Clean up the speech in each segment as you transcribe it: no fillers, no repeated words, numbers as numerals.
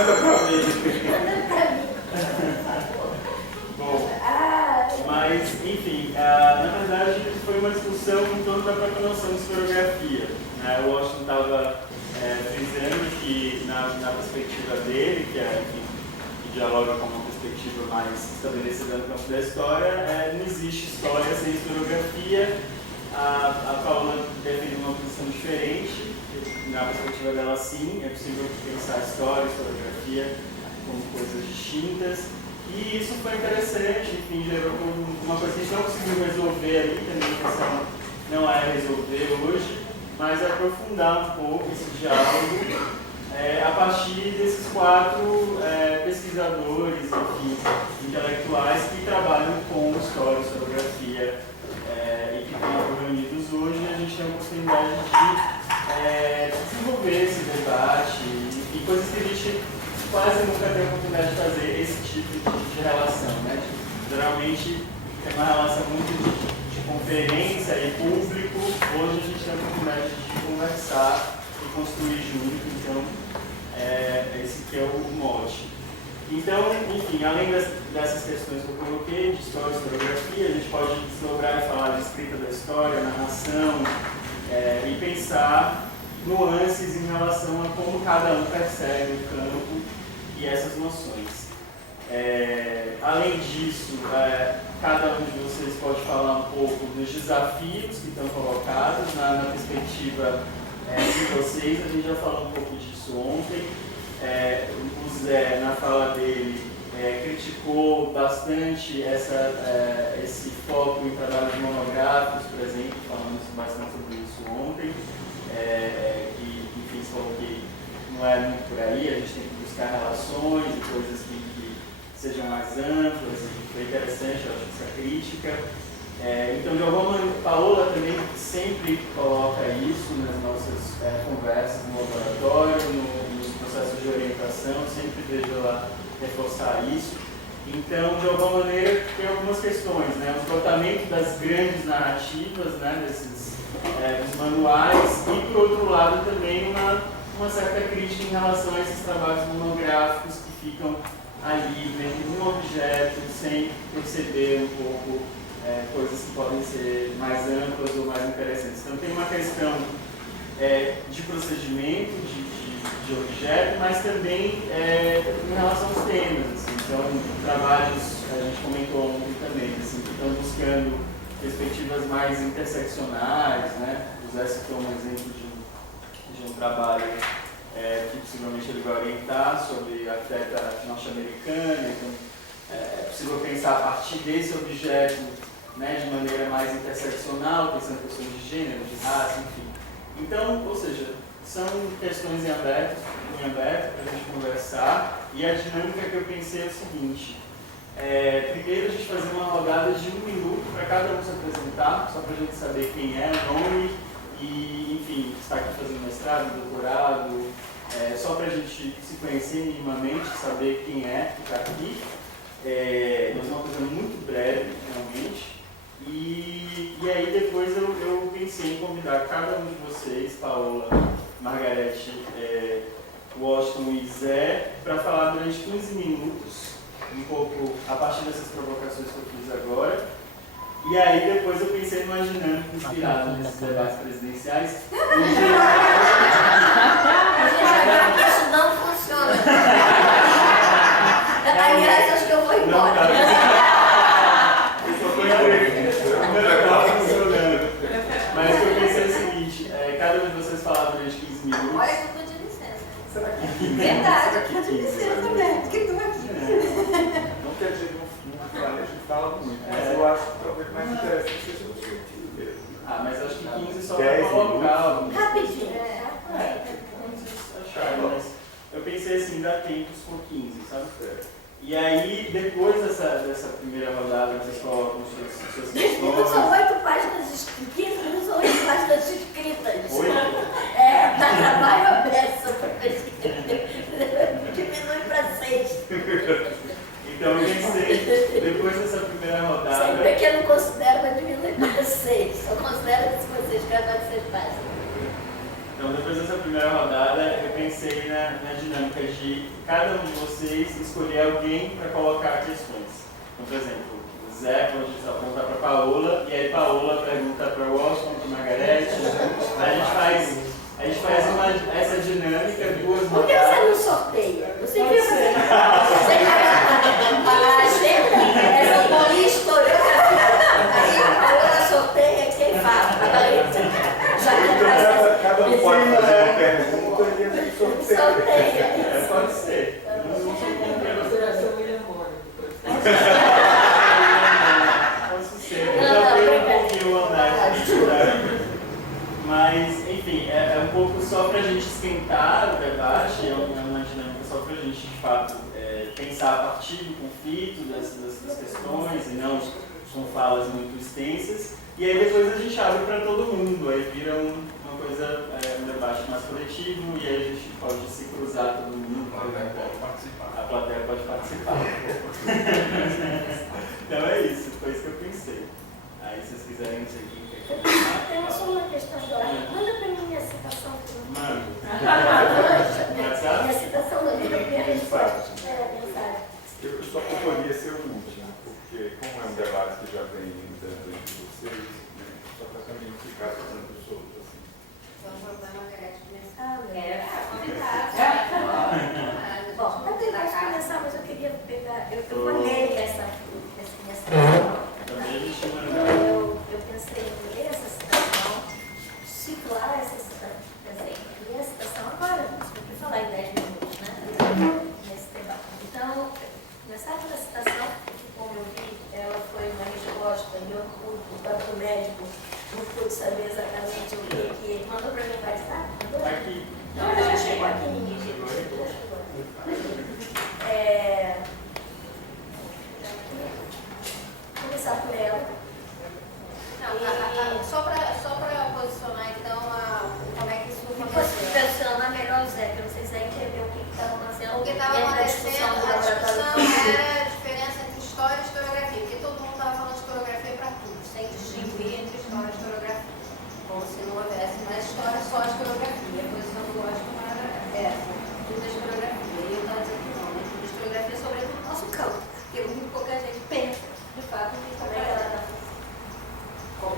Manda pra mim. Manda pra mim. Bom, mas, enfim, na verdade foi uma discussão em torno da própria noção de historiografia. O Washington estava frisando que, na perspectiva dele, que dialoga com uma perspectiva mais estabelecida no campo da história, não existe história sem historiografia. A Paula defende uma posição diferente. Na perspectiva dela, sim, é possível pensar história e historiografia como coisas distintas. E isso foi interessante, enfim, gerou uma coisa que a gente não conseguiu resolver ali, que a minha intenção não é resolver hoje, mas aprofundar um pouco esse diálogo a partir desses 4 pesquisadores, enfim, intelectuais que trabalham com história e historiografia e que estão reunidos hoje. A gente tem a oportunidade de desenvolver esse debate e coisas que a gente quase nunca tem a oportunidade de fazer esse tipo de relação, né? Geralmente tem uma relação muito de conferência e público. Hoje a gente tem a oportunidade de conversar e construir junto, então esse que é o mote. Então, enfim, além dessas questões que eu coloquei, de história e historiografia, a gente pode desdobrar e falar de escrita da história, narração, e pensar nuances em relação a como cada um percebe o campo e essas noções. Além disso, cada um de vocês pode falar um pouco dos desafios que estão colocados na perspectiva de vocês. A gente já falou um pouco disso ontem. O Zé, na fala dele, criticou bastante esse foco em trabalhos monográficos, por exemplo, falando bastante sobre isso ontem. Que, enfim, se falou que não é muito por aí, a gente tem que buscar relações e coisas que sejam mais amplas, e foi interessante, eu acho, essa crítica. Então, de alguma maneira, Paola também sempre coloca isso nas nossas conversas no laboratório, nos processos de orientação, sempre vejo ela reforçar isso. Então, de alguma maneira, tem algumas questões, né? O esgotamento das grandes narrativas, né? Dos manuais, e, por outro lado, também uma certa crítica em relação a esses trabalhos monográficos que ficam ali, vendo um objeto, sem perceber um pouco coisas que podem ser mais amplas ou mais interessantes. Então, tem uma questão de procedimento, de objeto, mas também em relação aos temas. Assim. Então, trabalhos, a gente comentou ontem também, assim, que estão buscando perspectivas mais interseccionais, né? O Zé citou um exemplo de um trabalho que possivelmente ele vai orientar sobre a arquiteta norte-americana. Então, é possível pensar a partir desse objeto, né, de maneira mais interseccional, pensando em questões de gênero, de raça, enfim. Então, ou seja, são questões em aberto para a gente conversar, e a dinâmica que eu pensei é o seguinte: primeiro a gente fazer uma rodada de 1 minuto para cada um se apresentar, só para a gente saber quem é, o nome, e, enfim, está aqui fazendo mestrado, doutorado, só para a gente se conhecer minimamente, saber quem é que está aqui. Nós vamos fazer muito breve, realmente. E aí depois eu pensei em convidar cada um de vocês, Paola, Margarete, Washington e Zé, para falar durante 15 minutos, um pouco a partir dessas provocações que eu fiz agora. E aí depois eu pensei numa dinâmica inspirada nesses debates presidenciais. Isso não funciona. Aliás, acho que eu vou embora. Mas o que eu pensei é o seguinte: cada um de vocês falar durante 15 minutos. Olha que eu estou de licença. Será que 15? Verdade, eu estou de licença mesmo, porque estou aqui. Não quer dizer que não planeja de fala muito, mas eu acho que talvez mais interessante seja o objetivo mesmo. Mas acho que 15 só para colocar. Rapidinho. Como vocês acharem, mas eu pensei assim, dá tempo se for 15, sabe? E aí, depois dessa primeira rodada, vocês colocam suas questões. São 8 páginas escritas, não são 8 páginas escritas. 8? Dá trabalho a peça para escrever. Diminui para 6. Então, eu pensei, depois dessa primeira rodada. Sempre que eu não considero, vai diminuir para 6. Só considero que se você escreve 6 páginas. Então, depois dessa primeira rodada, eu pensei pensei na dinâmica de cada um de vocês escolher alguém para colocar questões. Então, por exemplo, o Zé pode perguntar para a Paola, e aí Paola pergunta para o Washington, para a Margarete. A gente faz essa dinâmica, duas Por que você não sorteia? Você viu fazer? A agenda, essa bolinha estourou. Aí a Paola sorteia quem fala. Já Cada um pode fazer uma pergunta e a gente sorteia. Pode ser. Posso ser. Eu já tenho um pouquinho o andar aqui, mas, enfim, é um pouco só para a gente esquentar o debate, é uma dinâmica só para a gente, de fato, pensar a partir do conflito, das questões, e não são falas muito extensas. E aí depois a gente abre para todo mundo, aí vira uma coisa, um debate mais coletivo, e aí a gente pode se cruzar todo mundo. A plateia pode participar. Então é isso, foi isso que eu pensei. Aí se vocês quiserem dizer quem quer começar. Temos só uma questão agora. Manda para mim a citação. Mano. Minha citação do livro e a resposta. Eu só poderia ser o último, porque como é um debate que já vem dentro de vocês, né, só para também não ficar falando dos outros. Assim. Vamos botar a Margarete começar. Bom, não tem mais começar, mas eu queria pegar. Eu olhei essa minha citação. Eu pensei em ler essa citação, situar essa citação. Pensei em ler a citação agora, porque falar em 10 minutos, né? Nesse debate. Então, começar pela citação, como eu vi, ela foi uma resposta e eu, o próprio médico, não pude saber exatamente o que ele mandou para mim no WhatsApp. Aqui. Não, já chegou aqui em mim. Começar por ela. Não, só para posicionar então como é que isso aconteceu. Posicionar melhor o Zé, que eu não sei se Zé entendeu o que estava acontecendo. O que estava acontecendo, a discussão era a diferença entre história e historiografia, porque todo mundo estava falando de historiografia para tudo, sem distinguir entre história e historiografia. Como se não houvesse mais história, só a historiografia. A posição do Washington era essa, tudo é historiografia. E eu estava dizendo que não, né? Tudo é historiografia, sobretudo no nosso campo, porque muito pouca gente pensa, de fato, em como é que ela está. Eu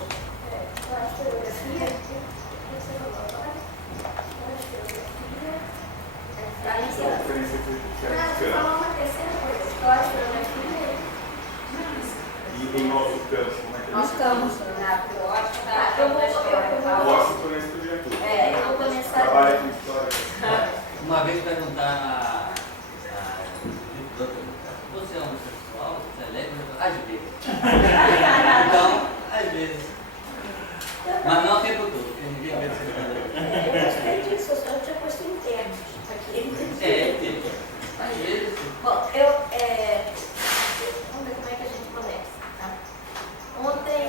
acho que a historiografia, você falou agora, a historiografia, Qual a diferença que quer você esperar? falou uma terceira coisa, história, historiografia. E em nosso campo, como é que Nós estamos. Eu acho que está Eu vou- Washington é historiador. Eu vou começar. Trabalha com história. Uma vez perguntaram a doutora, você é homossexual? Você é lésbica? Às vezes. Então, às vezes. Mas não o tempo todo, porque ninguém vê se Eu gostei disso, eu só tinha posto em termos aqui. tipo, às vezes. Bom, vamos ver como é que a gente começa, tá? Ontem,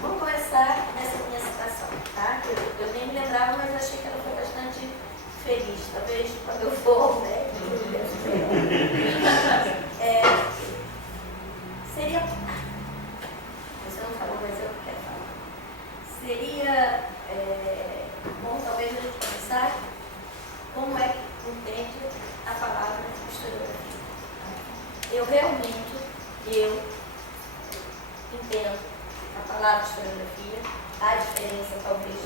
vamos começar nessa minha citação, tá? Eu nem me lembrava, mas achei que ela foi bastante feliz. Talvez quando eu for, né? Seria... Você não falou, mas eu quero falar. Seria bom, talvez, a gente começar como é que entende a palavra historiografia. Eu realmente, entendo a palavra historiografia, a diferença, talvez, de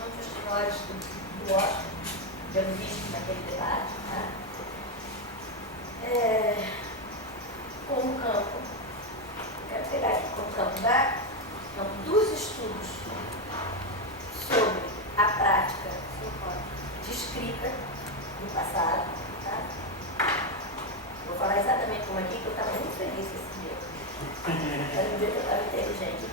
muitos de nós do Washington, eu visto naquele debate, tá? Como campo, eu quero pegar aqui como campo dos estudos sobre a prática de escrita do passado, tá? Vou falar exatamente como aqui, que eu estava muito feliz esse dia. Era um dia que eu estava inteligente.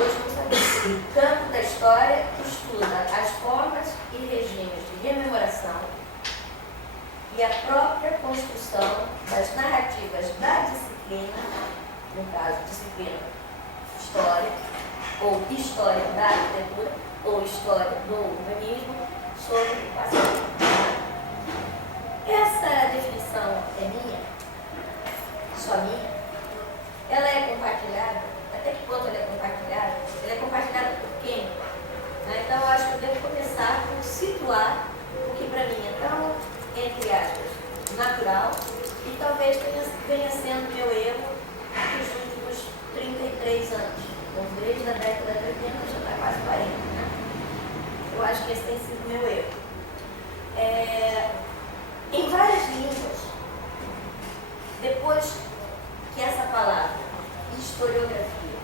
Hoje não sabia. O campo da história estuda as formas e regimes de rememoração e a própria construção das narrativas da disciplina, no caso, disciplina história, ou história da arquitetura, ou história do urbanismo, sobre o passado. Essa definição é minha, só minha, ela é compartilhada, até que ponto ela é compartilhada? Ela é compartilhada por quem? Então eu acho que eu devo começar por situar o que para mim natural e talvez venha sendo meu erro nos últimos 33 anos. Então, desde a década de 80 já está quase 40, né? Eu acho que esse tem sido meu erro. Em várias línguas, depois que essa palavra, historiografia,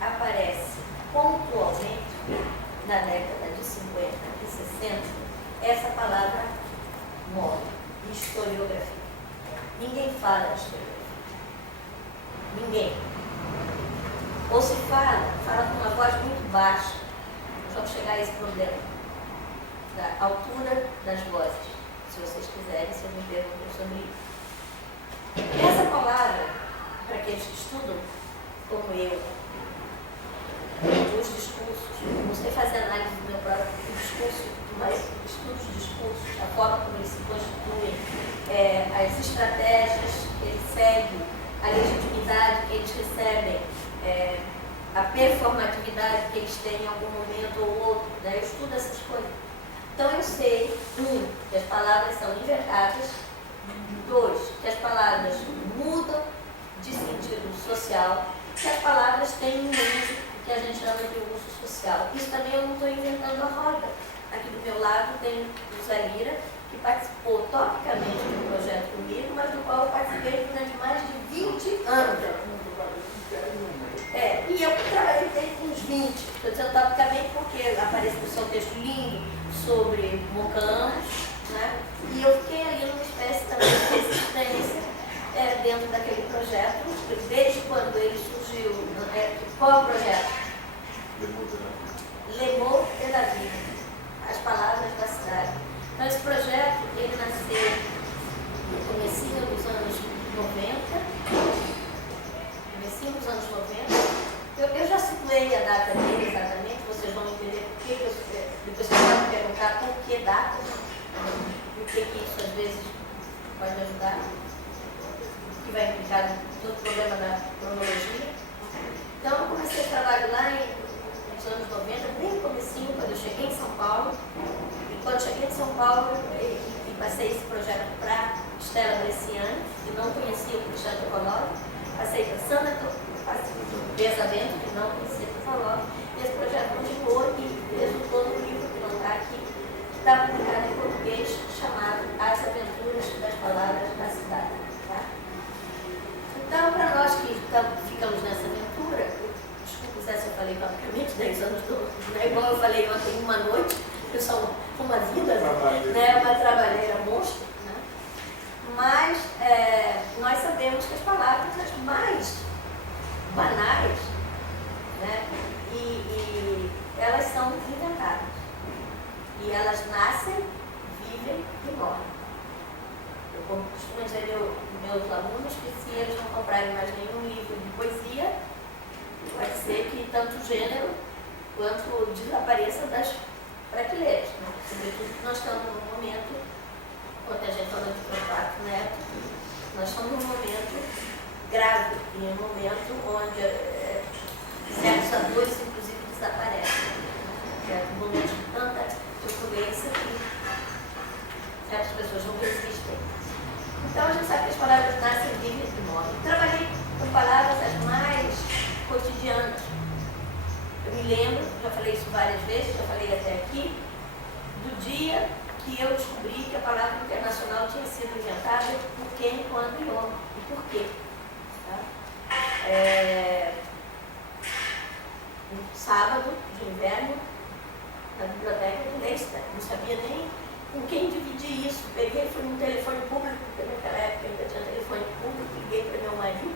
aparece pontualmente na década de 50 e 60, essa palavra morre. Historiografia. Ninguém fala de historiografia. Ninguém. Ou se fala com uma voz muito baixa. Vamos chegar a esse problema da altura das vozes, se vocês quiserem, se eu me perguntar sobre isso. Essa palavra, para aqueles que estudam, como eu, os discursos, não sei fazer análise do meu próprio discurso, mas estudo os discursos, a forma como eles se constituem, as estratégias que eles seguem, a legitimidade que eles recebem, a performatividade que eles têm em algum momento ou outro, né? Eu estudo essas coisas. Então eu sei, que as palavras são inventadas, 2, que as palavras mudam de sentido social, que as palavras têm um uso que a gente chama de uso social. Isso também eu não estou inventando a roda. Aqui do meu lado tem o Zé Lira, que participou topicamente do projeto comigo, mas do qual eu participei durante mais de 20 anos. E eu trabalhei desde uns 20, estou dizendo topicamente porque apareceu o seu texto lindo sobre Mocampos, né? E eu fiquei ali numa espécie também de resistência dentro daquele projeto, desde quando ele surgiu. Qual é o projeto? Le mot de la ville, as palavras da cidade. Então esse projeto, ele nasceu no comecinho dos anos 90, eu já situei a data dele exatamente, vocês vão entender por que depois vocês vão me perguntar por que data, e o que isso às vezes pode ajudar, que vai implicar todo o problema da cronologia. Então eu comecei esse trabalho lá nos anos 90, bem no comecinho, quando eu cheguei em São Paulo, e quando cheguei em São Paulo e passei esse projeto para Stella Bresciani, que não conhecia o Cristiano Topolov, passei para Sandra Pesadento, que não conhecia Topolov, e esse projeto continuou e resultou no livro que não está aqui, que está publicado em português, chamado As Aventuras das Palavras da Cidade. Tá? Então, para nós que ficamos nessa aventura, desculpa se eu falei praticamente 10 anos, não é igual eu falei ontem, uma noite, eu sou uma vida, né, uma trabalheira monstro, né? Mas nós sabemos que as palavras as mais banais, né, e elas são inventadas. E elas nascem, vivem e morrem. Eu costumo dizer aos meus alunos que se eles não comprarem mais nenhum livro de poesia, pode ser que tanto o gênero quanto desapareça das prateleiras. Né? Sobretudo que nós estamos num momento, quando a gente fala de Torquato Neto, nós estamos num momento grave, e um momento onde certos atores, inclusive, desaparecem. Um momento de tanta turbulência que certas pessoas não resistem. Então a gente sabe que as palavras nascem, vivem e morrem. Trabalhei com palavras as mais cotidianas. Eu me lembro, já falei isso várias vezes, já falei até aqui, do dia que eu descobri que a palavra internacional tinha sido inventada por quem, quando e onde. E por quê? Tá? Um sábado de inverno, na biblioteca de Leicester. Não sabia nem com quem dividir isso. Peguei, fui no telefone público, porque naquela época ainda tinha telefone público, liguei para meu marido.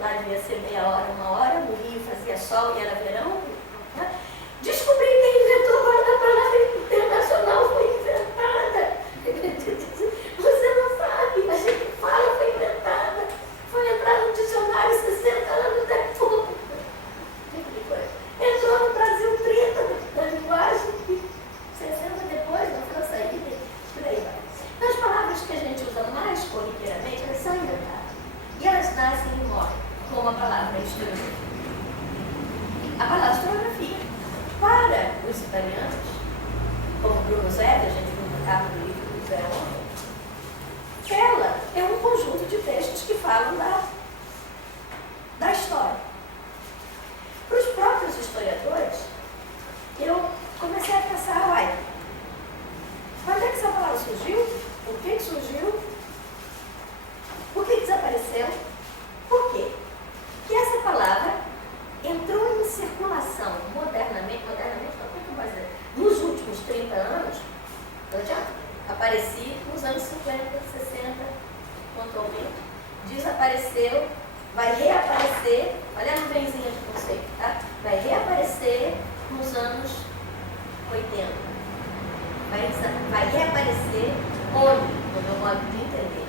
Lá devia ser meia hora, uma hora, no Rio fazia sol e era verão. Né? Descobri quem inventou a palavra internacional, foi inventada. Você não sabe, a gente fala, foi inventada. Foi entrar no dicionário 60 anos depois. Entrou no Brasil 30 da linguagem, 60 depois, na França ainda, por aí vai. Então, as palavras que a gente usa mais corriqueiramente, elas são inventadas. E elas nascem e morrem, como a palavra historiografia. A palavra historiografia, para os italianos, como Bruno Zé, a gente viu no carro do livro do Zé ontem, ela nos anos 50, 60, pontualmente, desapareceu, vai reaparecer, olha a nuvenzinha de conceito, tá? Vai reaparecer nos anos 80. Vai reaparecer onde, no meu modo de entender?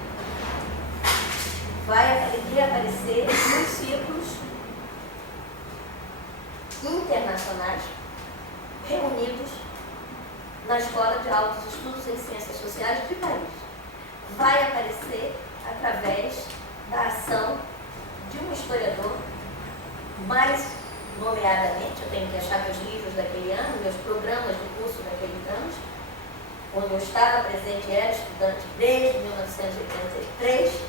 Vai reaparecer nos círculos internacionais reunidos na Escola de Altos Estudos em Ciências Sociais de Paris. Vai aparecer através da ação de um historiador, mais nomeadamente, eu tenho que achar meus livros daquele ano, meus programas de curso daqueles anos, onde eu estava presente e era estudante desde 1983,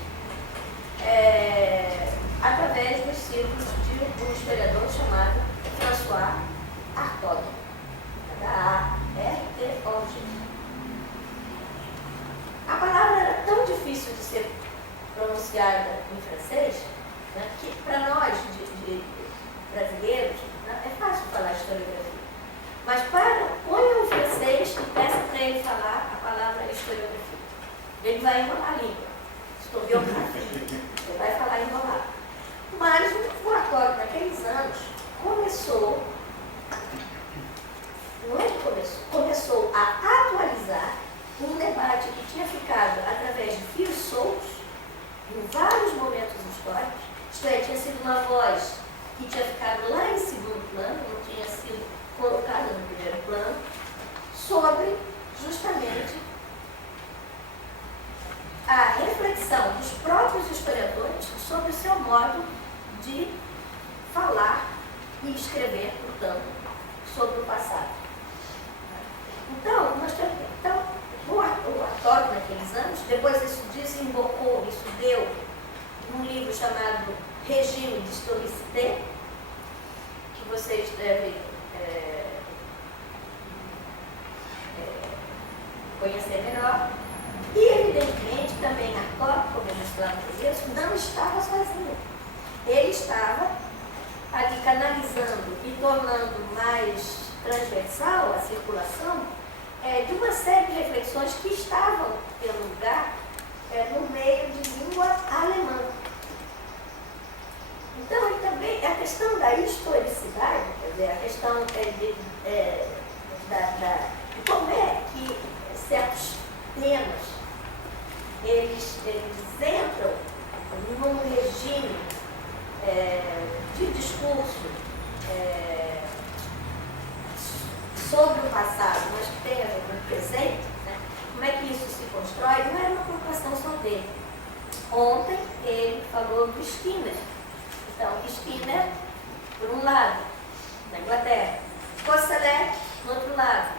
através dos círculos de um historiador chamado François Hartog, H-A-R-T-O-G. A palavra era tão difícil de ser pronunciada em francês, né, que para nós, de brasileiros, né, é fácil falar historiografia. Mas ponha um francês e peça para ele falar a palavra historiografia. Ele vai enrolar a língua. Historiografia. Ele vai falar enrolar. Mas o Hartog, naqueles anos, começou a atualizar um debate que tinha ficado através de fios soltos em vários momentos históricos, isto é, tinha sido uma voz que tinha ficado lá em segundo plano, não tinha sido colocada no primeiro plano, sobre justamente a reflexão dos próprios historiadores sobre o seu modo de falar e escrever, portanto, sobre o passado. Então, o Hartog, naqueles anos, depois isso desembocou, isso deu num livro chamado Regime d'Historicité, que vocês devem conhecer melhor. E, evidentemente, também Hartog, como eu disse lá no começo, não estava sozinho. Ele estava ali canalizando e tornando mais transversal a circulação de uma série de reflexões que estavam tendo lugar no meio de língua alemã. Então, e também a questão da historicidade, quer dizer, a questão de como é que certos temas eles entram num regime de discurso sobre o passado, mas que tem a ver com o presente, né? Como é que isso se constrói? Não era uma preocupação só dele. Ontem ele falou do Skinner. Então, Skinner, por um lado, na Inglaterra, Koselleck, no outro lado,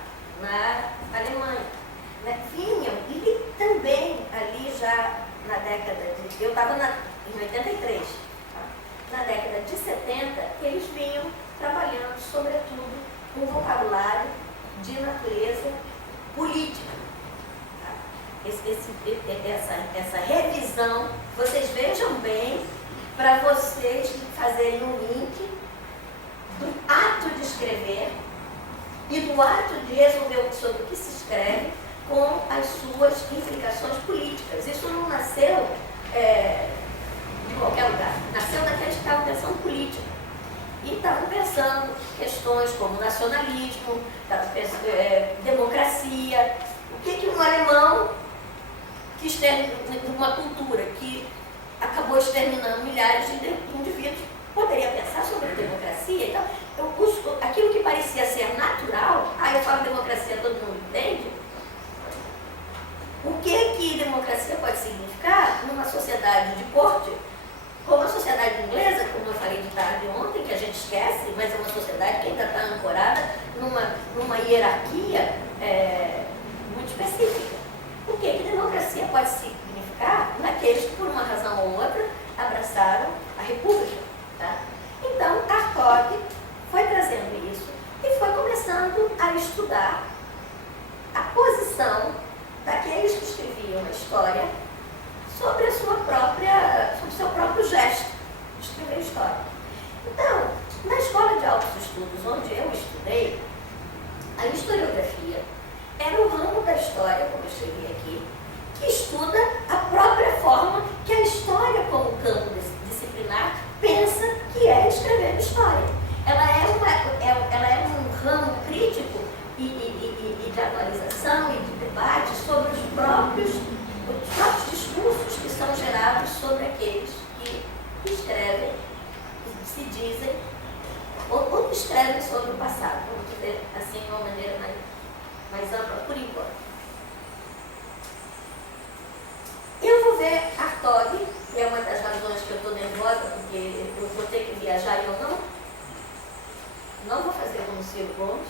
na Alemanha. Né? Vinham, e também ali já na década de... Eu estava em 83, tá? Na década de 70, eles vinham trabalhando, sobretudo, um vocabulário de natureza política. Tá? Essa revisão, vocês vejam bem, para vocês fazerem um link do ato de escrever e do ato de resolver sobre o que se escreve com as suas implicações políticas. Isso não nasceu de qualquer lugar, nasceu daqueles que estavam pensando política. E estavam pensando questões como nacionalismo, democracia, o que um alemão que uma cultura que acabou exterminando milhares de indivíduos poderia pensar sobre democracia. Então, aquilo que parecia ser natural, eu falo democracia, todo mundo entende. O que democracia pode significar numa sociedade de corte, como a sociedade inglesa, como eu falei de tarde ontem, que a gente esquece, mas é uma sociedade que ainda está ancorada numa hierarquia muito específica. O que democracia pode significar naqueles que, por uma razão ou outra, abraçaram a República. Tá? Então, Hartog foi trazendo isso e foi começando a estudar a posição daqueles que escreviam a história sobre o seu próprio gesto de escrever história. Então, na Escola de Altos Estudos, onde eu estudei, a historiografia era o ramo da história, como eu escrevi aqui, escrevem sobre o passado, vamos dizer assim de uma maneira mais ampla, por enquanto. Eu vou ver Hartog, que é uma das razões que eu estou nervosa, porque eu vou ter que viajar e eu não vou fazer como Ciro Gomes,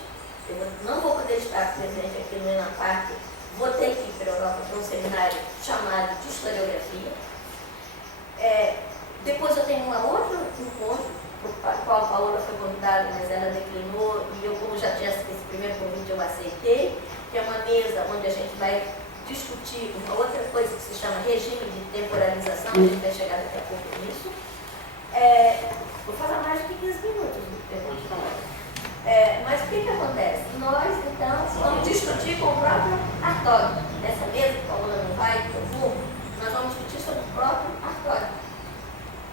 eu não vou poder estar presente aqui no Luna Park, vou ter que ir para a Europa para um seminário chamado de historiografia. Depois eu tenho uma outra encontro, para o qual a Paola foi convidada, mas ela declinou, e eu, como já tinha esse primeiro convite, eu aceitei, que é uma mesa onde a gente vai discutir uma outra coisa que se chama regime de temporalização, a gente vai chegar daqui a pouco nisso. Vou falar mais de 15 minutos. Mas o que acontece? Nós, então, vamos discutir com o próprio Hartog. Nessa mesa, que a Paola não vai, eu vou, nós vamos discutir sobre o próprio Hartog.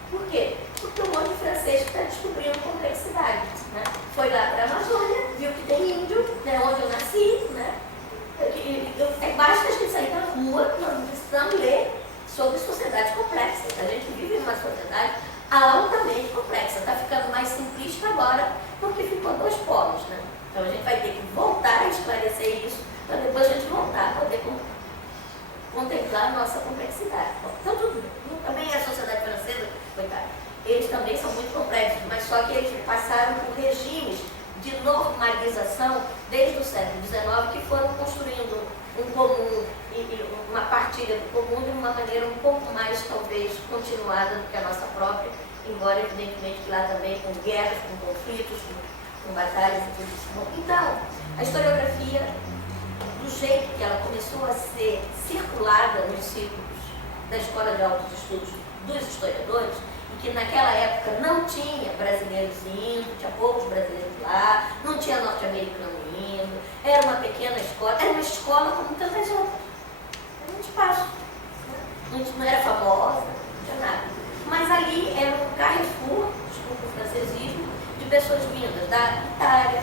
Por quê? Porque o monte francês está descobrindo complexidade. Né? Foi lá para a Amazônia, viu que tem índio, né, onde eu nasci, né? Basta a gente sair da rua, nós precisamos ler sobre sociedades complexas. A gente vive numa sociedade altamente complexa. Está ficando mais simplista agora, porque ficou dois polos. Né? Então a gente vai ter que voltar a esclarecer isso, para depois a gente voltar a poder contemplar a nossa complexidade. Então tudo bem. Também a sociedade francesa, coitada, eles também são muito complexos, mas só que eles passaram por regimes de normalização desde o século XIX que foram construindo um comum e uma partilha do comum de uma maneira um pouco mais, talvez, continuada do que a nossa própria, embora, evidentemente, que lá também com guerras, com conflitos, com batalhas e tudo isso. Bom, então, a historiografia, do jeito que ela começou a ser circulada nos círculos da Escola de Altos Estudos dos historiadores, e que naquela época não tinha brasileiros indo, tinha poucos brasileiros lá, não tinha norte-americano indo, era uma pequena escola, era uma escola como tantas outras. Era um espaço. Né? Não era famosa, não tinha nada. Mas ali era um carrefour, desculpa o francesismo, de pessoas vindas da Itália,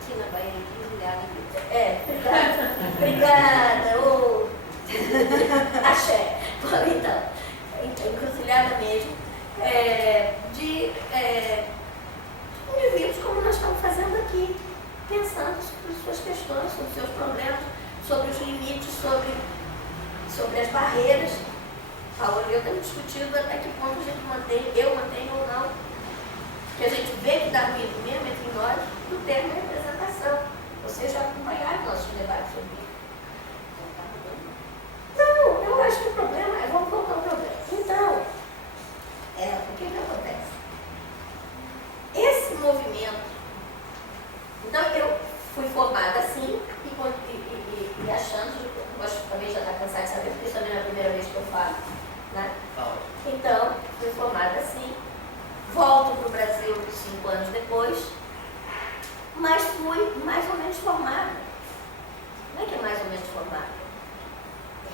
aqui na Bahia, obrigada, axé. Então, encruzilhada mesmo, de indivíduos como nós estamos fazendo aqui, pensando sobre suas questões, sobre seus problemas, sobre os limites, sobre as barreiras. Paulo e eu temos discutido até que ponto a gente eu mantenho ou não, que a gente vê que dá ruído mesmo entre nós do termo representação. Vocês já acompanharam nossos debates sobre isso. Não, eu acho que o problema é, vamos voltar ao problema. Então, o que acontece? Esse movimento, então eu fui formada assim e achando, eu acho que também já está cansado de saber, porque isso também não é a primeira vez que eu falo, né? Então, fui formada assim, volto para o Brasil 5 anos depois, mas fui mais ou menos formada. Não é que é mais ou menos formada?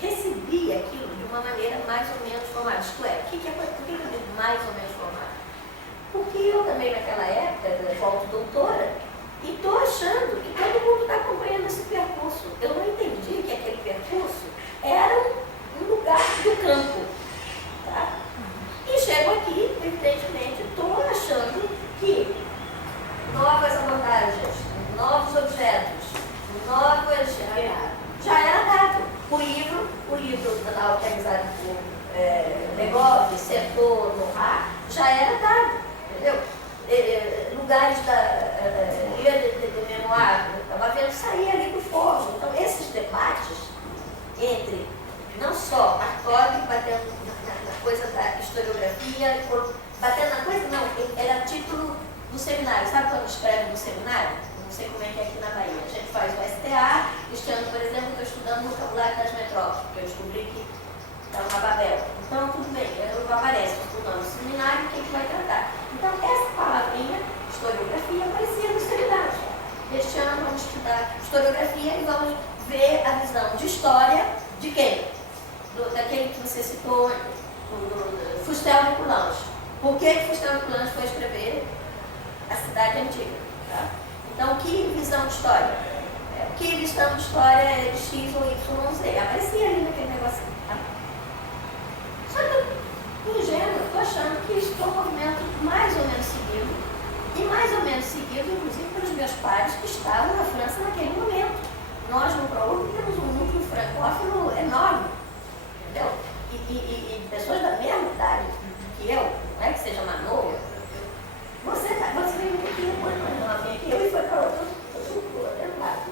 Recebi aquilo de uma maneira mais ou menos formada. Isto é, por que eu digo mais ou menos formada? Porque eu também naquela época, volto doutora, e estou achando que todo mundo está acompanhando esse percurso. Eu não entendi que aquele percurso era um lugar do campo. Tá? E chego aqui, evidentemente, estou achando que novas abordagens, novos objetos, novas... já era dado. O livro da organizado por Legov, Setor, Nohar, já era dado, entendeu? Lugares de memoir, estava vendo sair ali do forno. Então, esses debates entre, não só Hartog batendo na coisa da historiografia, batendo na coisa, não, era título do seminário. Sabe quando escreve no seminário? Não sei como é que é aqui na Bahia. A gente faz o STA, este ano, por exemplo, estou estudando o vocabulário das metrópoles, porque eu descobri que está uma Babel. Então, tudo bem, eu apareço estudando o seminário, quem que vai tratar? Então, essa palavrinha, historiografia, aparecia no seminário. Este ano vamos estudar historiografia e vamos ver a visão de história de quem? Daquele que você citou, Fustel de Coulanges. Por que Fustel de Coulanges foi escrever A Cidade Antiga? Tá? Então, que visão de história? Que visão de história é de X ou Y, Z? Aparecia ali naquele negocinho. Tá? Só que eu, ingênuo, estou achando que isso foi um movimento mais ou menos seguido. E mais ou menos seguido, inclusive, pelos meus pais que estavam na França naquele momento. Nós, no ProUni, temos um núcleo francófilo enorme, entendeu? E pessoas da mesma idade que eu, não é que seja Manoa. Você veio um pouquinho mais novinha que eu e foi para outro lado,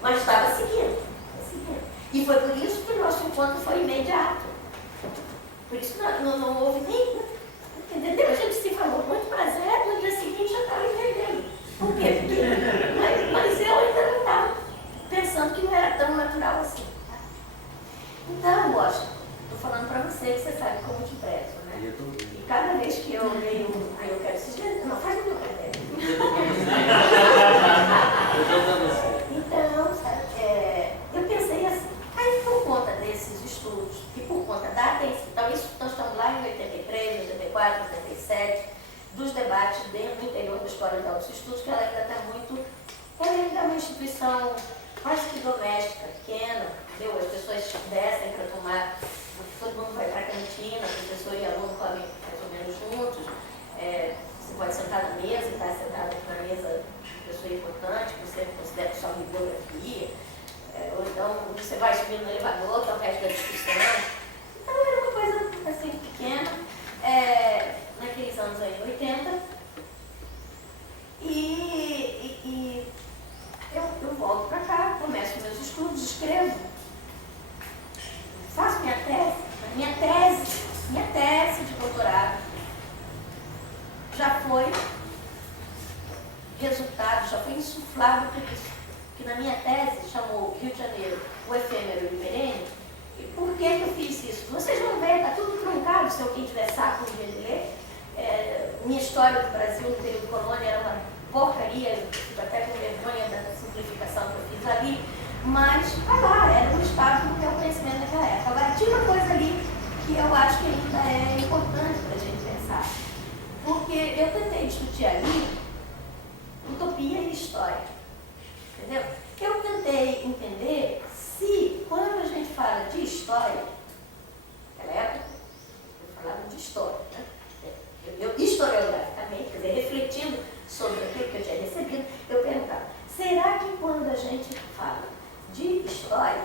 mas estava seguindo. E foi por isso que o nosso encontro foi imediato. Por isso que não houve nem... Entendeu? A gente se falou, muito prazer, no dia seguinte já estava entendendo. Por quê? Mas eu ainda não estava pensando que não era tão natural assim. Então, Washington, estou falando para você, que você sabe como te prezo, né? E cada vez que eu leio, aí eu quero assistir, não faz o meu caderno. Então, sabe, eu pensei assim, aí por conta desses estudos e por conta da atenção, então isso nós estamos lá em 83, 84, 87, dos debates dentro do interior da Escola de Altos Estudos, que ela ainda está muito, ela ainda é uma instituição quase que doméstica, pequena, entendeu? As pessoas descem para tomar, todo mundo vai para a cantina, professor e aluno comem mais ou menos juntos, você pode sentar na mesa e estar sentado na mesa de pessoa importante, que você considera sua bibliografia, ou então você vai subindo no elevador, que é o resto da discussão. Então era uma coisa assim pequena, naqueles anos aí, 80, e eu volto para cá, começo meus estudos, escrevo, faço minha tese de doutorado já foi resultado, já foi insuflado por isso, que na minha tese chamou Rio de Janeiro, o efêmero e o perene. E por que eu fiz isso? Vocês vão ver, está tudo truncado, se alguém tiver saco um dia de ler. Minha história do Brasil no período colônia era uma porcaria, eu fico até com vergonha da simplificação que eu fiz ali, mas vai lá, era um estado do meu conhecimento naquela época. Agora, tinha uma coisa ali que eu acho que ainda é importante para a gente pensar, porque eu tentei discutir ali utopia e história, entendeu? Eu tentei entender se, quando a gente fala de história, naquela época, eu falava de história, né? Eu historiograficamente, quer dizer, refletindo sobre aquilo que eu tinha recebido, eu perguntava, será que quando a gente fala de história,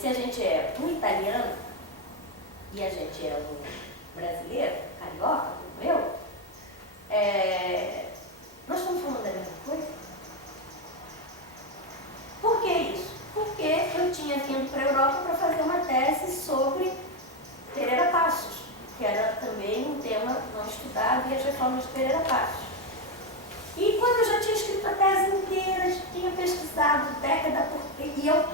se a gente é um italiano e a gente é um brasileiro, carioca, como eu, nós estamos falando da mesma coisa? Por que isso? Porque eu tinha vindo para a Europa para fazer uma tese sobre Pereira Passos, que era também um tema não estudado, e as reformas de Pereira Passos. E quando eu já tinha escrito a tese inteira, tinha pesquisado década por... e eu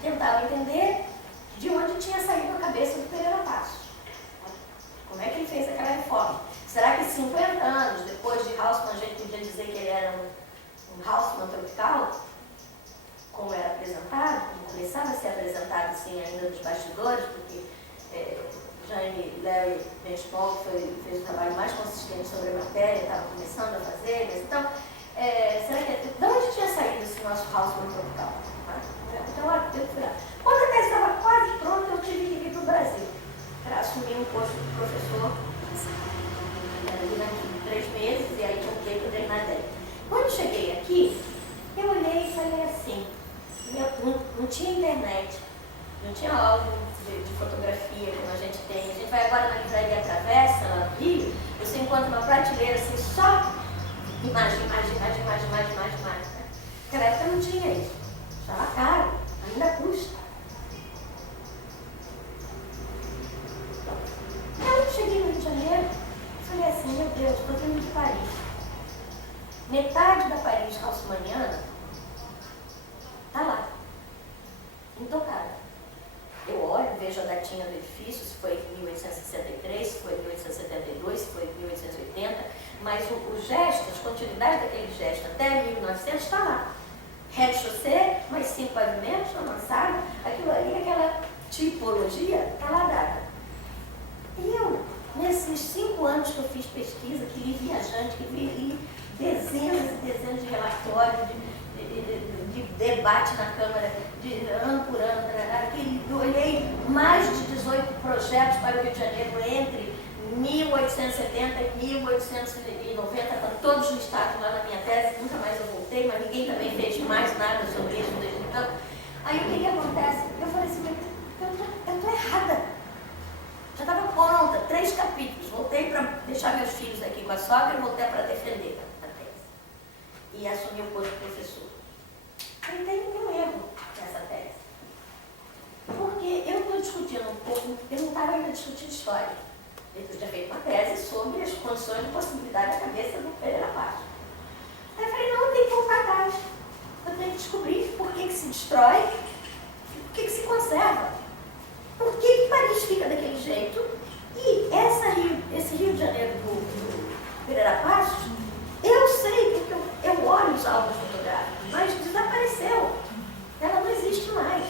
tentava entender de onde tinha saído a cabeça do Pereira Passos. Como é que ele fez aquela reforma? Será que 50 anos depois de Haussmann a gente podia dizer que ele era um Haussmann tropical? Como era apresentado, como começava a ser apresentado assim ainda nos bastidores, porque Jean-Larry Benchmol fez um trabalho mais consistente sobre a matéria, estava começando a fazer, mas então, será que de onde tinha saído esse nosso Haussmann tropical? Então, eu fui lá. Quando a tese estava quase pronta, eu tive que vir para o Brasil para assumir um posto de professor durante 3 meses, e aí tinha um tempo de matéria. Quando cheguei aqui, eu olhei e falei assim, não tinha internet, não tinha álbum de fotografia como a gente tem. A gente vai agora na livraria Travessa, lá no Rio, você encontra uma prateleira assim, só imagem. Naquela época não tinha isso. Estava caro, ainda custa. Eu cheguei no Rio de Janeiro e falei assim, meu Deus, estou vindo de Paris. Metade da Paris haussmanniana está lá, intocada. Eu olho, vejo a datinha do edifício, se foi 1863, se foi 1872, se foi 1880, mas o gesto, a continuidade daquele gesto até 1900 está lá. Rez-de-chaussée, mais 5 pavimentos, uma mansarda, aquilo ali, aquela tipologia está lá dada. E eu, nesses 5 anos que eu fiz pesquisa, que li viajante, que li dezenas e dezenas de relatórios, de debate na Câmara, de ano por ano, eu olhei mais de 18 projetos para o Rio de Janeiro entre 1870 e 1890, estão todos listados lá na minha tese, nunca mais eu voltei, mas ninguém também fez mais nada sobre isso desde então. Aí o que acontece? Eu falei assim, eu estou errada. Já estava pronta, 3 capítulos. Voltei para deixar meus filhos aqui com a sogra e voltei para defender a tese. E assumi o posto de professor. Aí tem um erro nessa tese. Porque eu estou discutindo um pouco, eu não estava ainda discutindo história. Eu tinha feito uma tese sobre as condições de possibilidade da cabeça do Pereira Passos. Aí eu falei, não, tem que voltar atrás. Eu tenho que descobrir por que se destrói, por que se conserva. Por que Paris fica daquele jeito? E esse Rio de Janeiro do Pereira Passos, eu sei porque eu olho os álbuns fotográficos, mas desapareceu. Ela não existe mais.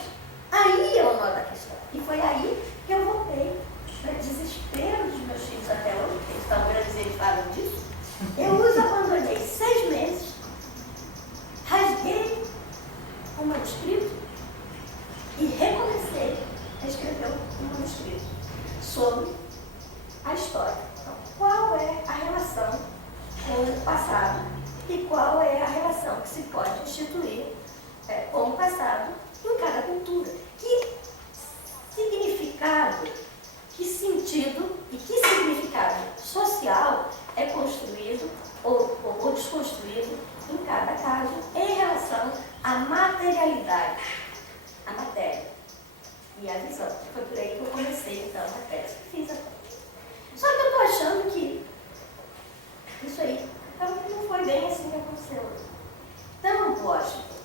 Aí é o nó da questão. E foi aí que eu voltei. Para desespero dos meus filhos até hoje, porque eles estão grandes e eles falam disso. Eu os abandonei 6 meses, rasguei o manuscrito e recomecei a escrever um manuscrito sobre a história. Então, qual é a relação com o passado e qual é a relação que se pode instituir com o passado em cada cultura? Que significado, que sentido e que significado social é construído ou desconstruído em cada caso em relação à materialidade, à matéria e à visão. Foi por aí que eu comecei então a tese que fiz a tese. Só que eu estou achando que isso aí não foi bem assim que aconteceu. Então, Washington,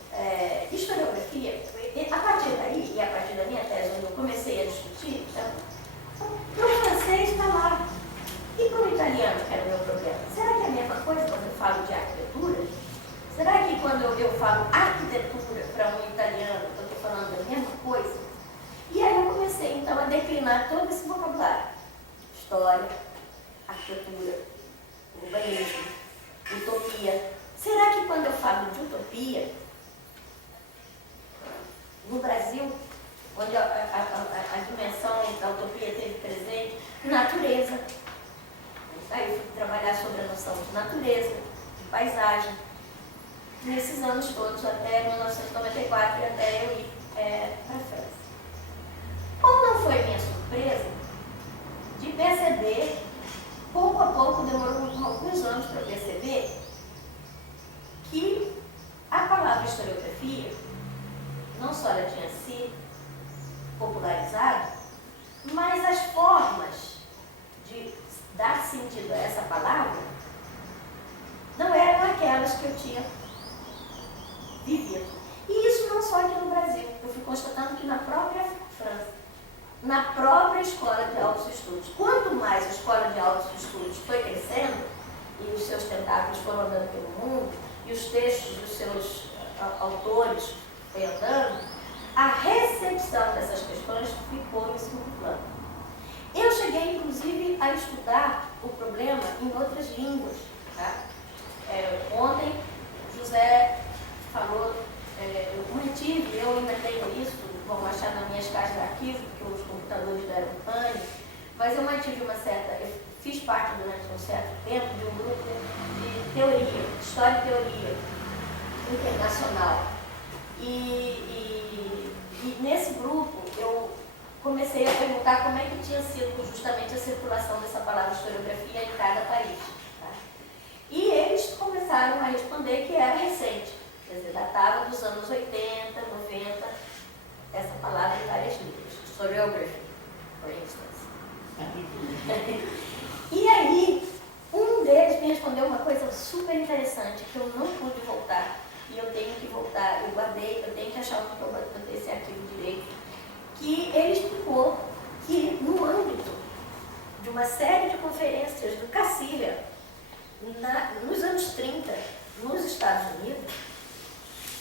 historiografia, a partir daí, e a partir da minha tese, onde eu comecei a discutir, então, no francês está lá. E para o italiano, que era o meu problema? Será que é a mesma coisa quando eu falo de arquitetura? Será que quando eu falo arquitetura para um italiano, eu estou falando da mesma coisa? E aí eu comecei, então, a declinar todo esse vocabulário. História, arquitetura, urbanismo, utopia. Será que quando eu falo de utopia, no Brasil, onde a dimensão da utopia teve presente, natureza. Aí eu fui trabalhar sobre a noção de natureza, de paisagem, nesses anos todos, até 1994 e até eu ir para a França. Qual não foi minha surpresa de perceber, pouco a pouco, demorou alguns anos para perceber, que a palavra historiografia, não só ela tinha se popularizado, mas as formas de dar sentido a essa palavra não eram aquelas que eu tinha vivido. E isso não só aqui no Brasil. Eu fui constatando que na própria França, na própria escola de altos estudos, quanto mais a escola de altos estudos foi crescendo e os seus tentáculos foram andando pelo mundo e os textos dos seus autores foi andando, a recepção dessas questões ficou em segundo plano. Eu cheguei, inclusive, a estudar o problema em outras línguas. Tá? Ontem, José falou, eu mantive, eu ainda tenho isso, vão achar nas minhas caixas de arquivo, porque os computadores deram pane, mas eu mantive eu fiz parte durante um certo tempo de um grupo de teoria, história e teoria internacional. E nesse grupo eu comecei a perguntar como é que tinha sido justamente a circulação dessa palavra historiografia em cada país. Tá? E eles começaram a responder que era recente, quer dizer, datava dos anos 80, 90, essa palavra em várias línguas, historiography, por instance. E aí, um deles me respondeu uma coisa super interessante, que eu não pude voltar, e eu tenho que voltar, eu guardei, eu tenho que achar onde eu botei esse arquivo direito, que ele explicou que no âmbito de uma série de conferências do Cacilha, nos anos 30, nos Estados Unidos,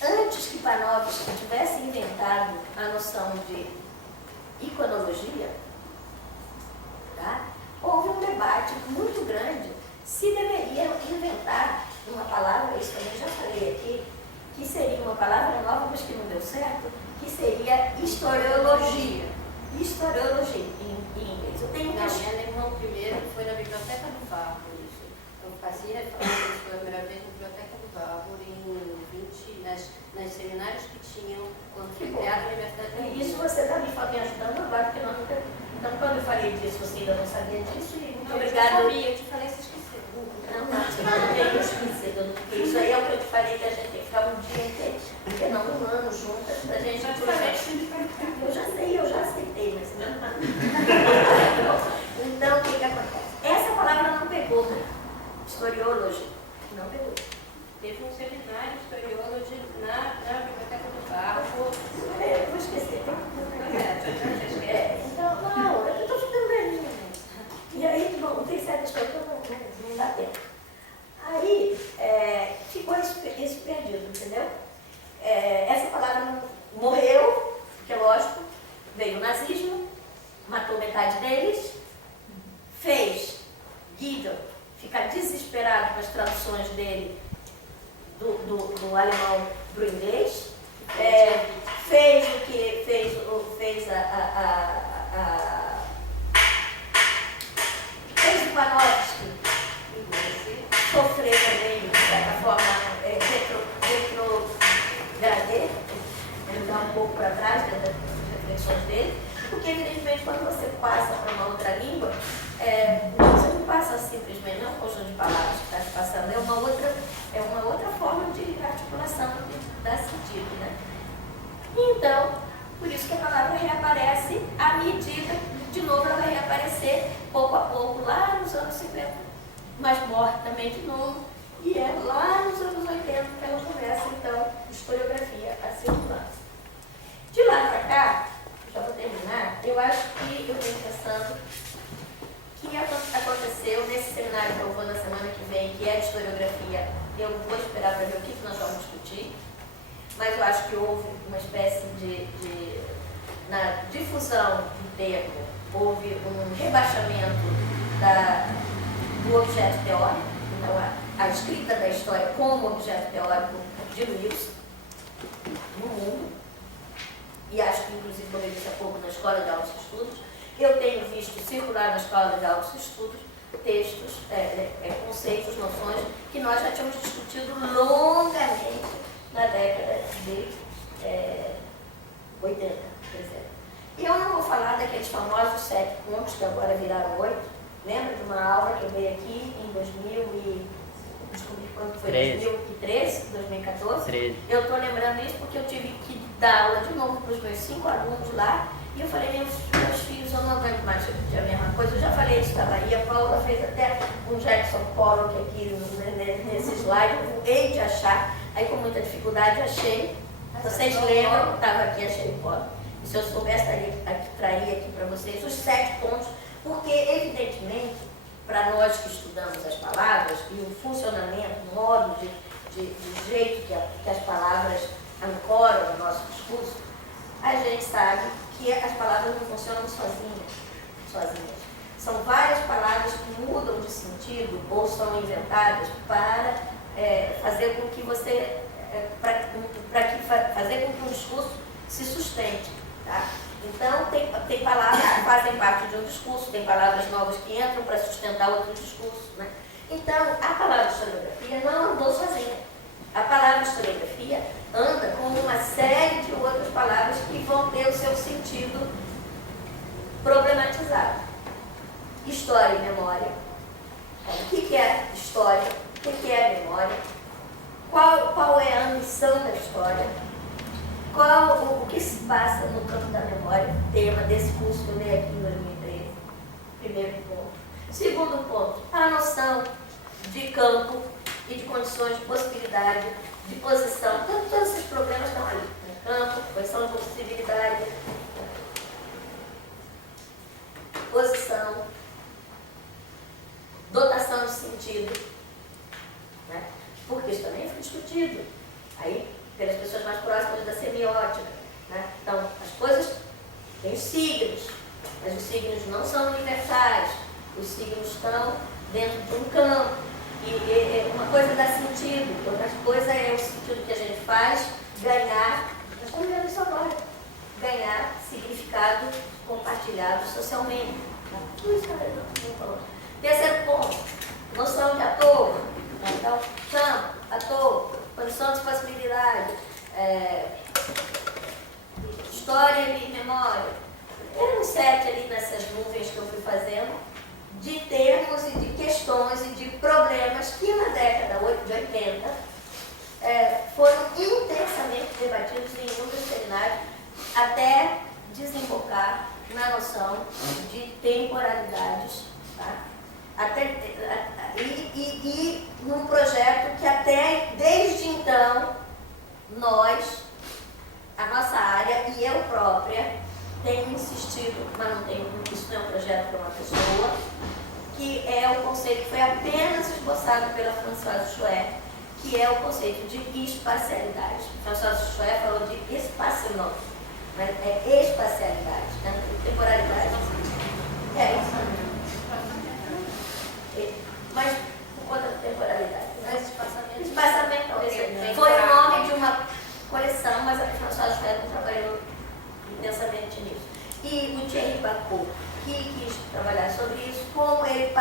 antes que Panofsky tivesse inventado a noção de iconologia, tá? Houve um debate muito grande se deveria inventar uma palavra, isso eu já falei aqui, que seria uma palavra nova, mas que não deu certo, que seria historiologia. Historiologia, em inglês. Eu tenho que Não, em alemão primeiro, foi na Que bom. É a Universidade de E isso você está me ajudando agora, porque nós nunca... Então, quando eu falei disso, você ainda não sabia disso, e muito obrigada. Eu te falei, você esqueceu. Não, eu esqueci, porque isso aí é o que eu te falei, que a gente tem que ficar um dia inteiro, porque não, um ano juntas, pra gente... Eu já sei, eu já aceitei, mas não. Então, o que acontece? Essa palavra não pegou, né? Historiologia. Não pegou. Teve um seminário de historiologia na Biblioteca do Barro. Eu vou esquecer. Então, não, eu estou ficando velhinha, né? E aí, bom, tem certas coisas que não dá tempo. Aí, ficou isso perdido, entendeu? Essa palavra morreu, porque é lógico, veio o nazismo, matou metade deles, fez Gideon ficar desesperado com as traduções dele do alemão para o inglês, fez o que fez fez o Panofsky sofrer também, de certa forma, retrogradar, entrar um pouco para trás das reflexões dele, porque evidentemente quando você passa para uma outra língua, você não passa simplesmente, não é um conjunto de palavras que está se passando, é uma outra forma de articulação que dá sentido, né? Então, por isso que a palavra reaparece à medida, de novo ela vai reaparecer pouco a pouco, lá nos anos 50, mas morre também de novo, e é lá nos anos 80 que ela começa, então, historiografia a ser usada. De lá para cá, já vou terminar, eu acho que eu venho pensando que aconteceu nesse seminário que eu vou na semana que vem, que é de historiografia. Eu vou esperar para ver o que nós vamos discutir, mas eu acho que houve uma espécie na difusão do termo, houve um rebaixamento do objeto teórico, então a escrita da história como objeto teórico diluiu-se no mundo, e acho que inclusive, como eu disse há pouco, na Escola de Altos Estudos, eu tenho visto circular na Escola de Altos Estudos textos, conceitos, noções que nós já tínhamos discutido longamente na década de 80, por exemplo. E eu não vou falar daqueles famosos 7 pontos que agora viraram 8. Lembra de uma aula que eu dei aqui em 2013, 2014? 13. Eu estou lembrando isso porque eu tive que dar aula de novo para os meus 5 alunos lá. E eu falei, meus filhos, eu não aguento mais repetir a mesma coisa. Eu já falei isso da Bahia, a Paula fez até um Jackson Pollock aqui nesse slide, eu hei de achar, aí com muita dificuldade achei. Vocês lembram, estava aqui, achei o Pollock. E se eu soubesse, traria aqui para vocês os 7 pontos, porque evidentemente, para nós que estudamos as palavras e o funcionamento, o modo de jeito que as palavras ancoram no nosso discurso, a gente sabe que as palavras não funcionam sozinhas. São várias palavras que mudam de sentido ou são inventadas para fazer com que você, fazer com que um discurso se sustente. Tá? Então, tem palavras que fazem parte de um discurso, tem palavras novas que entram para sustentar outro discurso. Né? Então, a palavra historiografia não andou sozinha. A palavra historiografia anda com uma série de outras palavras que vão ter o seu sentido problematizado. História e memória. O que é história? O que é memória? Qual é a missão da história? O que se passa no campo da memória? Tema desse curso que eu dei aqui em 2013. Primeiro ponto. Segundo ponto, a noção de campo e de condições de possibilidade, de posição. Todos esses problemas estão ali. Campo, posição de possibilidade, posição, dotação de sentido. Né? Porque isso também foi discutido aí pelas pessoas mais próximas da semiótica. Né? Então, as coisas têm os signos, mas os signos não são universais. Os signos estão dentro de um campo. E uma coisa dá sentido, outra coisa é o sentido que a gente faz ganhar, nós estamos vendo isso agora, ganhar significado compartilhado socialmente. Tudo isso que a gente falou. Terceiro ponto, noção de ator. Então, campo, ator, condição de possibilidade, história e memória. Era um set ali nessas nuvens que eu fui fazendo, de termos e de questões e de problemas que na década de 80 foram intensamente debatidos em inúmeros seminários, até desembocar na noção de temporalidades, tá? E num projeto que até desde então nós, a nossa área e eu própria, tenho insistido, mas não tenho, isso não é um projeto para uma pessoa, que é o conceito que foi apenas esboçado pela Françoise Chouet, que é o conceito de espacialidade. Françoise Chouet falou de espaço-não, mas é espacialidade, né? Temporalidade. É isso. Mas por conta da temporalidade. Mas espaçamento. Espaçamento talvez. Foi o nome de uma coleção, mas a Françoise Chouet não trabalhou intensamente nisso. E o Thierry Bacot, que quis trabalhar sobre isso, como ele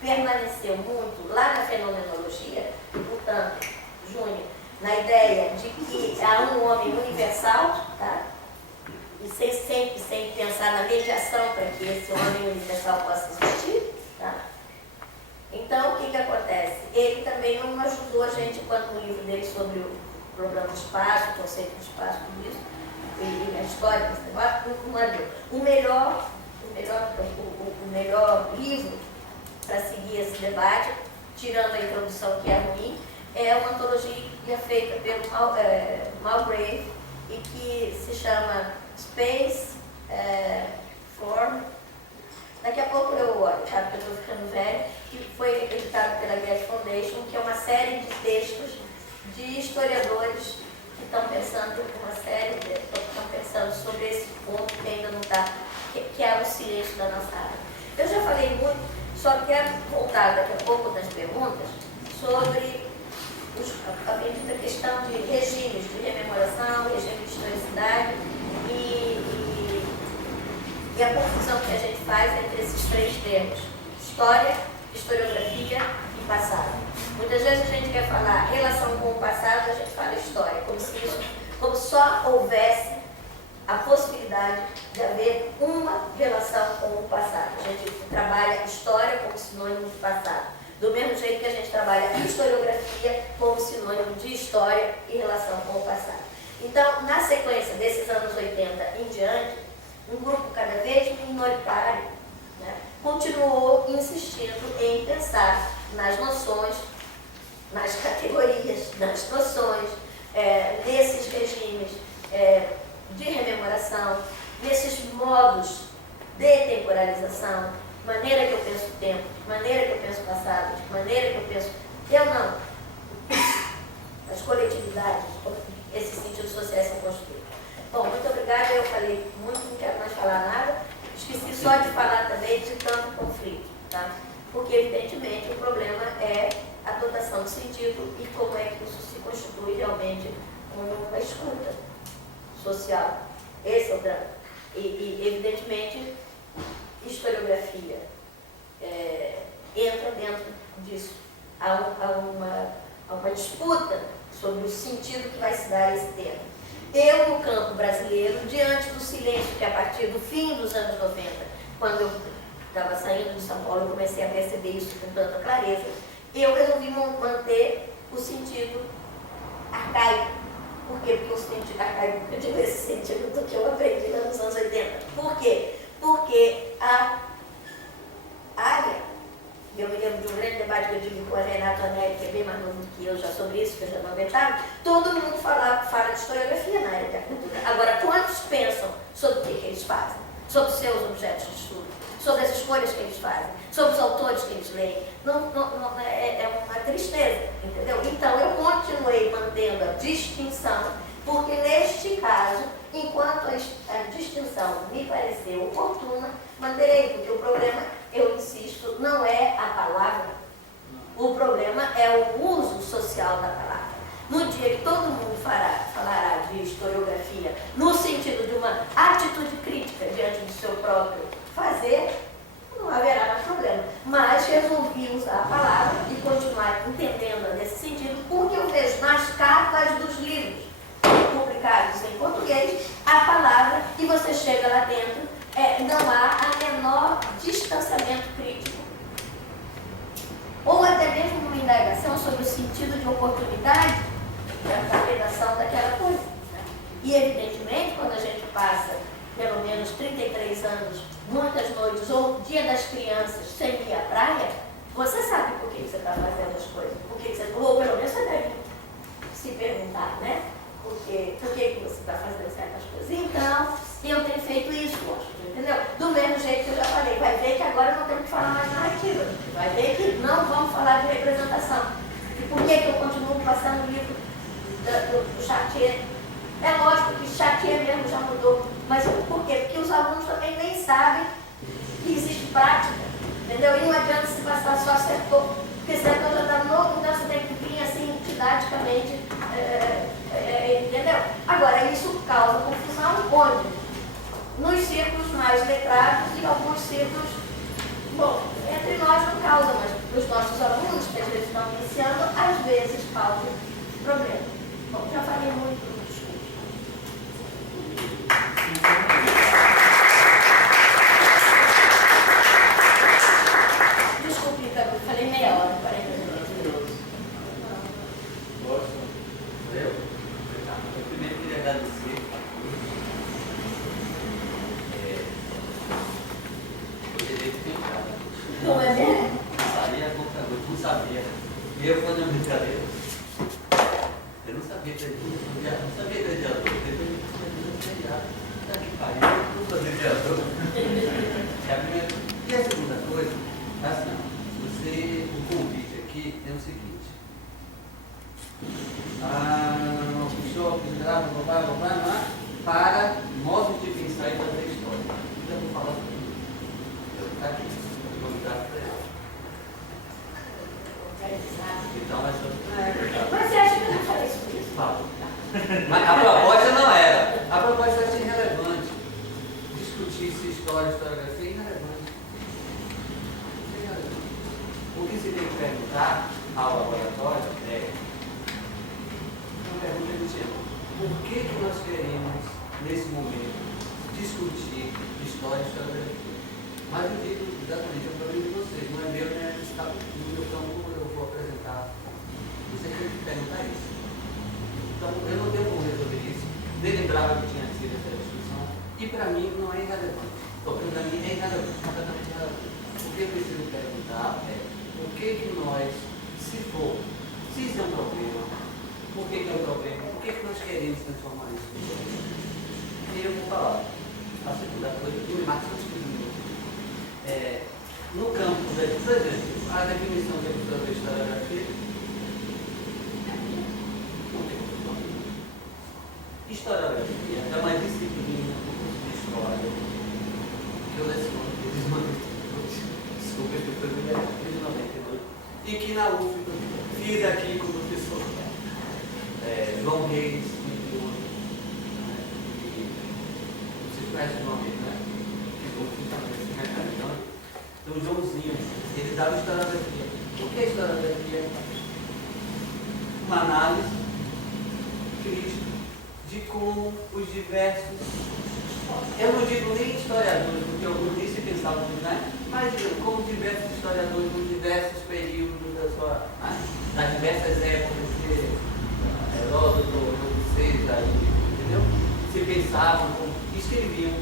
permaneceu muito lá na fenomenologia, e portanto, Júnior, na ideia de que há um homem universal, tá? E sempre sem pensar na mediação para que esse homem universal possa existir, tá? Então, o que acontece? Ele também não ajudou a gente, quanto no livro dele sobre o problema do espaço, o conceito do espaço, tudo isso, e a história desse debate, o melhor livro para seguir esse debate, tirando a introdução que é ruim, é uma antologia feita pelo Mulgrave e que se chama Space, Form. Daqui a pouco eu olho, tá? Porque eu estou ficando velho, que foi editado pela Getty Foundation, que é uma série de textos de historiadores que estão pensando sobre esse ponto que ainda não está, que é o silêncio da nossa área. Eu já falei muito, só quero voltar daqui a pouco nas perguntas sobre a questão de regimes de rememoração, regime de historicidade e a confusão que a gente faz entre esses três termos: história, historiografia e passado. Muitas vezes a gente quer falar relação com o passado, a gente fala história, como só houvesse a possibilidade de haver uma relação com o passado. A gente trabalha história como sinônimo de passado, do mesmo jeito que a gente trabalha historiografia como sinônimo de história e relação com o passado. Então, na sequência desses anos 80 em diante, um grupo cada vez minoritário, né, continuou insistindo em pensar nas noções, nas categorias, nas noções, nesses regimes de rememoração, nesses modos de temporalização, maneira que eu penso o tempo, maneira que eu penso o passado, maneira que eu penso... Eu não. As coletividades, esses sentidos sociais são construídos. Bom, muito obrigada, eu falei muito, não quero mais falar nada. Esqueci só de falar também de tanto conflito, tá? Porque, evidentemente, o problema é a dotação de sentido e como é que isso se constitui realmente como uma escuta social. Esse é o drama. E evidentemente, historiografia entra dentro disso. Há uma disputa sobre o sentido que vai se dar a esse tema. Eu, no campo brasileiro, diante do silêncio que a partir do fim dos anos 90, quando eu estava saindo de São Paulo, eu comecei a perceber isso com tanta clareza, eu resolvi manter o sentido arcaico. Por quê? Porque o sentido arcaico, eu digo esse sentido do que eu aprendi nos anos 80. Por quê? Porque a área, eu me lembro de um grande debate que eu tive com a Renata Anelli, que é bem mais novo do que eu já sobre isso, que eu já não aguentava, todo mundo fala de historiografia na área da cultura. Agora, quantos pensam sobre o que eles fazem? Sobre os seus objetos de estudo? Sobre as escolhas que eles fazem? Sobre os autores que eles leem? É uma tristeza, entendeu? Então, eu continuei mantendo a distinção, porque neste caso, enquanto a distinção me pareceu oportuna, manterei, porque o problema, eu insisto, não é a palavra. O problema é o uso social da palavra. No dia que todo mundo falará de historiografia, no sentido de uma atitude crítica diante do seu próprio fazer, não haverá mais problema. Mas resolvi usar a palavra e continuar entendendo nesse sentido, porque eu vejo nas capas dos livros publicados publicados em português, a palavra, e você chega lá dentro, não há a menor distanciamento crítico, ou até mesmo uma indagação sobre o sentido de oportunidade da redação daquela coisa. Né? E, evidentemente, quando a gente passa pelo menos 33 anos, muitas noites, ou Dia das Crianças, sem ir à praia, você sabe por que você está fazendo as coisas. Ou pelo menos você deve se perguntar, né? Por que você está fazendo certas coisas? Então, eu tenho feito isso, entendeu? Do mesmo jeito que eu já falei, vai ver que agora não temos que falar mais narrativa. Vai ver que não vamos falar de representação. E por que eu continuo passando o livro do Chartier? É lógico que Chartier mesmo já mudou. Mas por quê? Porque os alunos também nem sabem que existe prática, entendeu? E não adianta se passar só acertou, porque acertou já está novo, então você tem que vir assim, didaticamente, entendeu? Agora, isso causa confusão onde? Nos círculos mais letrados e alguns círculos, bom, entre nós não causa, mas os nossos alunos, que às vezes estão iniciando, às vezes causam problema. Bom, já falei muito. Desculpe, eu falei meia hora, 40 minutos. Eu primeiro queria agradecer. Poderia ter tentado. Não é mesmo? Não sabia. E eu fazendo brincadeira. Eu não sabia que era não sabia que era mediador. Depois eu comecei a tá que pariu, eu não sou mediador. É a primeira coisa. E a segunda coisa, assim, o convite aqui é o seguinte. O senhor grava, para modos de pensar e fazer história. Eu vou falar sobre isso. Eu vou aqui, vou mostrar para ela. Então, mas você acha que eu não falei sobre isso? fala. Mas a proposta não era. A proposta é ser irrelevante. Discutir se história, historiografia é irrelevante. O que se tem que perguntar ao laboratório é uma pergunta que chama: por que nós queremos, nesse momento, discutir história e historiografia? Mas eu digo exatamente, é o problema de vocês, não é meu, né? Está no meu campo, eu vou apresentar. Você tem que perguntar isso. Então, eu não tenho como resolver isso. Nem lembrava que tinha sido essa discussão. E para mim não é irrelevante. Porque para mim é irrelevante, completamente irrelevante. O que eu preciso perguntar é por que nós, se isso é um problema, por que é um problema? Por que nós queremos transformar isso em um problema? E eu vou falar. A segunda coisa, do Marcos no campo, por exemplo, a definição de historiografia. Historiografia é uma disciplina do curso de história que eu leciono desde 98. Desculpa, que foi desde 98. E que na UF fiz aqui com o professor João Reis, vocês conhecem o nome, né? Então, o Joãozinho, ele dava historiografia. O que é historiografia? Uma análise crítica de como os diversos, eu não digo nem historiadores, porque alguns nem se pensavam nisso, né? Mas como diversos historiadores nos diversos períodos das diversas épocas, Heródoto, César, entendeu? Se pensavam, escreviam.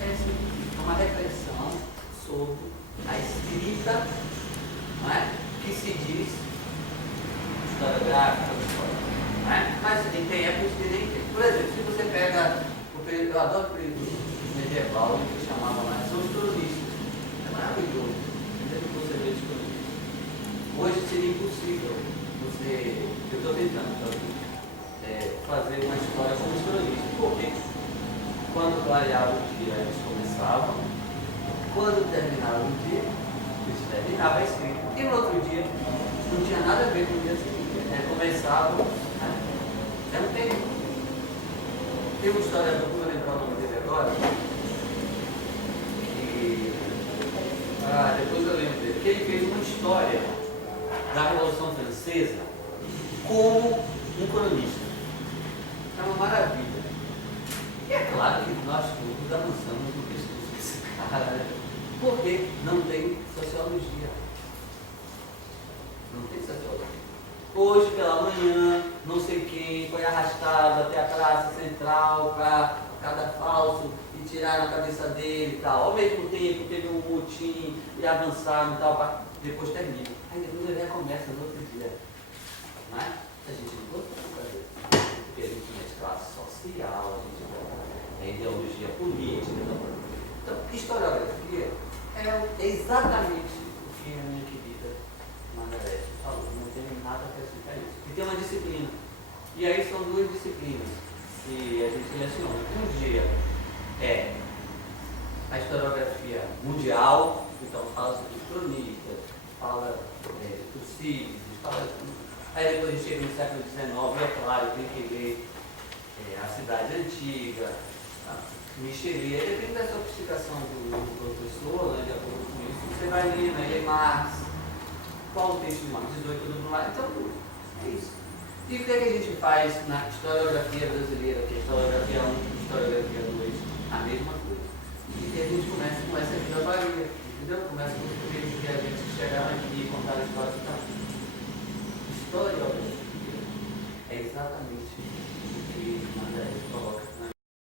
É uma reflexão sobre a escrita, não é? Que se diz historiográfica, não é? Mas tem épocas que nem tem. Por exemplo, se você pega o período, eu adoro o período medieval, que chamava lá, são os cronistas. É maravilhoso. Você vê os cronistas. Hoje seria impossível você. Eu estou tentando fazer uma história como os cronistas. Por quê? Quando clareava o dia, eles começavam. Quando terminava o dia, eles terminavam a escrita. E no outro dia, não tinha nada a ver com o dia seguinte. Começava, né? É um período. Tem um historiador, não vou lembrar o nome dele agora, que depois eu lembro dele, que ele fez uma história da Revolução Francesa como um cronista. É uma maravilha. claro que nós todos avançamos no pescoço desse cara, porque não tem sociologia. Não tem sociologia. Hoje pela manhã, não sei quem foi arrastado até a praça central para cada falso e tiraram a cabeça dele e tal. Ao mesmo tempo teve um motim e avançaram e tal, depois termina. Aí depois ele recomeça no outro dia. Mas a gente não gostou de fazer isso. Porque a gente mexe classe social, a gente é ideologia política. Então, historiografia é exatamente o que a minha querida Margarete falou. Não tem nada a acrescentar isso. E tem uma disciplina. E aí são duas disciplinas que a gente leciona. Um dia é a historiografia mundial, então fala sobre os cronistas, fala dos sírios, fala tudo. Aí depois a gente chega no século XIX, é claro, tem que ler a cidade antiga, Michelet, depende da sofisticação do professor, né, de acordo com isso, você vai ler, né, ler Marx, qual o texto de Marx? 18 do Brumário, então é isso. E o que, é que a gente faz na historiografia brasileira, que é historiografia 1 e historiografia 2, a mesma coisa. E a gente começa com essa vida varia, entendeu? Começa com o que a gente chegar aqui e contar a história de cada um. Historiografia é exatamente o que Margarete coloca.